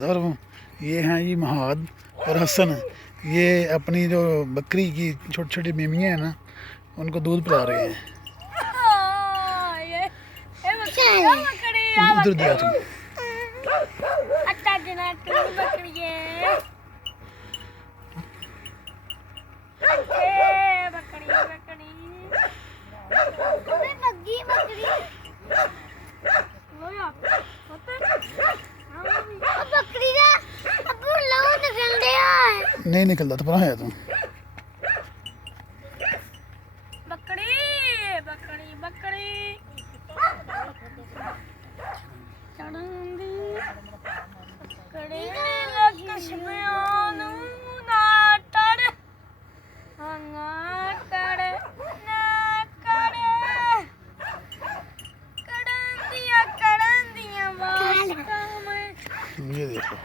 और ये हैं जी महाद और हसन। ये अपनी जो बकरी की छोटी छोटी मेमियाँ हैं ना, उनको दूध पिला रहे हैं। उधर दिया तुम। नहीं निकलता तो पता है तुम। बकरी बकरी बकरी चढ़ंदी बकरी लक्ष्मण ना टर ना कर ना करे करंदिया वास्ता में ये देखो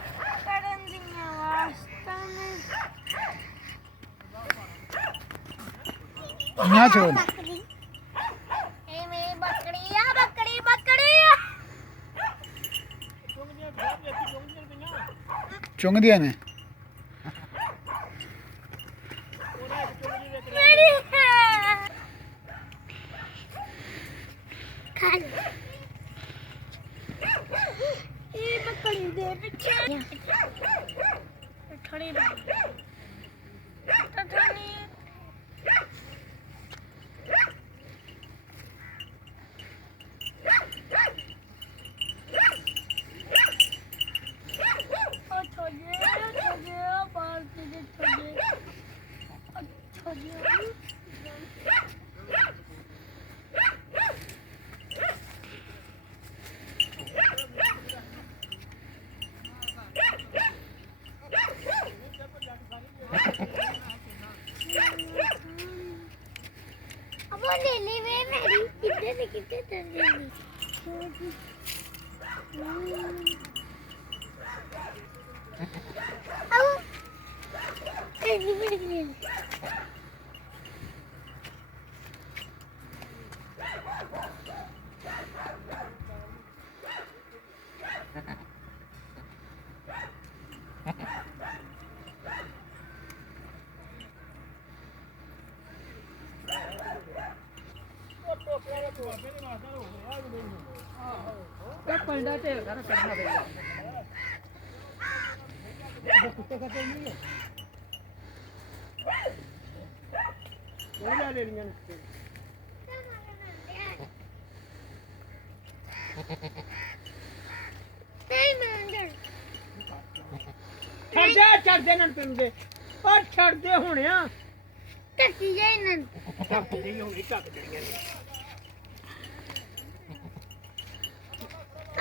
करंदिया वास्ता में यहाँ छोड़। बकरी बकरी बकरी बकरी चुंग दिया ने। मेरी है खा ले। ये बकरी दे पीछे ठड़ी ठड़ी अब ले वे मेरी कितने से कितने तक लेनी अब ऐसी बड़ी ले पलड़ा ते घर करना पड़ेगा कुत्ते का नहीं है बोला ले लिया छड़ दे नन पिंदे और छड़ दे होने आ टक्की जाए नन टक दे होने टक देंगे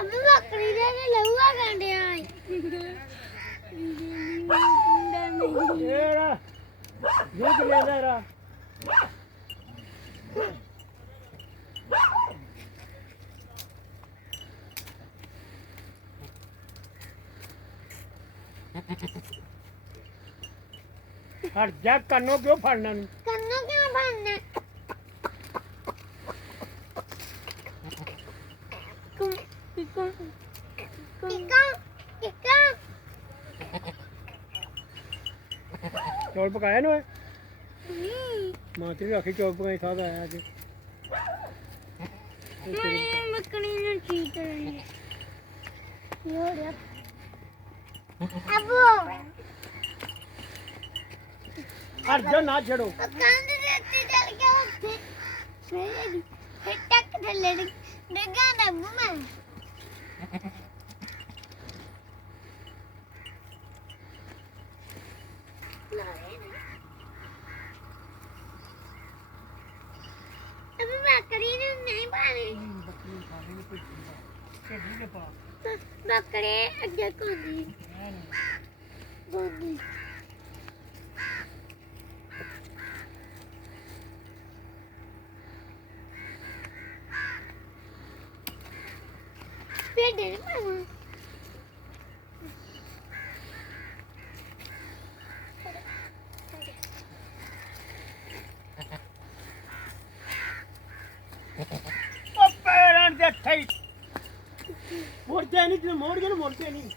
अब बकरी दे लहुआ गंडे आई येरा दूध ले जरा हट जा कन्नो क्यों फाड़ना कन्नो क्यों फाड़ना चौल पकाया ना मातरी आखी चौल पकाई खा आया आज बकरी ने ठीक है अब हट जा ना छड़ो कंध देते चल के फिर टक थले डिगा दबू मैं अब बकरी ने नहीं पानी बकरी अगे कोनी कोनी पेड़ मामा ओ पैरां दे ठई मुड़दे नहीं मोड़ के मुड़दे नहीं